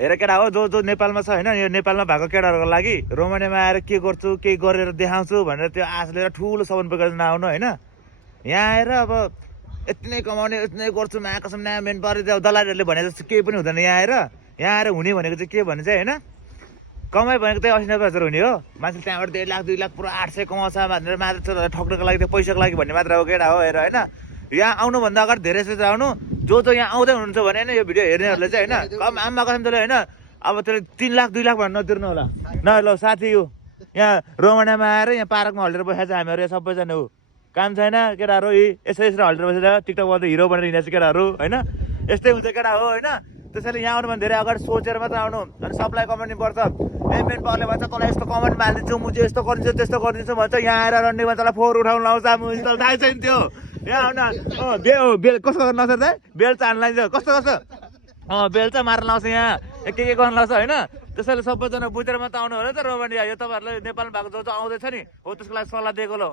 हेर केटा हो जो जो नेपालमा छ होइन यो नेपालमा भएको केटाहरूको लागि रोमानियामा आएर के गर्छु केही गरेर देखाउँछु भनेर त्यो आश लिएर ठुलो सपन बोकेर नआउनु होइन यहाँ आएर अब यति नै कमाउने यति नै गर्छु कसम नयाँ मेन पावर दलालहरूले भने जस्तो केही पनि हुँदैन यहाँ आएर हुने भनेको चाहिँ के भने चाहिँ होइन कमाइ भनेको चाहिँ 80-90 हजार हुने हो मान्छे त्यहाँबाट 1.5 लाख 2 लाख पुरा 800 कमाउँछ भनेर मात्र ठग्नको लागि त्यो पैसाको लागि भन्ने मात्र हो केटा हो हेर होइन यहाँ आउनुभन्दा अगाडि धेरै सोचेर आउनु जो यहाँ आउँदै हुनुहुन्छ भने होइन यो भिडियो हेर्नेहरूले चाहिँ होइन कम आम्मा कसम त्यसले होइन अब त्यसले 3 लाख 2 लाख भनेर नतिर्नु होला न ल साथी यो यहाँ रोमानियामा आएर यहाँ पार्कमा हल्लेर बसेको छ हामीहरू यहाँ सबैजना हो काम छैन केटाहरू यसरी हल्लेर बसेर टिकटकबाट हिरो बनेर हिँडेको छ केटाहरू होइन यस्तै हुन्छ केटा हो होइन त्यसैले यहाँ आउनु भने धेरै अगाडि सोचेर मात्र आउनु अनि सबलाई कमेन्ट पर्छ मेन पावरले भन्छ तँलाई यस्तो कमेन्ट हालिदिन्छु म चाहिँ यस्तो गरिदिन्छु त्यस्तो गरिदिन्छु भन्छ यहाँ आएर रन्डीमा तँलाई फोहोर उठाउनु लाउँछ तँलाई थाहै छैन त्यो यहाँ आउन बेल कस्तो नसर त बेल चाहनु लाग्छ कस्तो बेल चाहिँ मार्न लाउँछ यहाँ के गर्नु लाउँछ होइन त्यसैले सबैजना बुझेर मात्र आउनु होला त रोमानिया यो तपाईँहरूलाई नेपालमा भएको जो आउँदैछ नि हो त्यसको लागि सल्लाह दिएको ल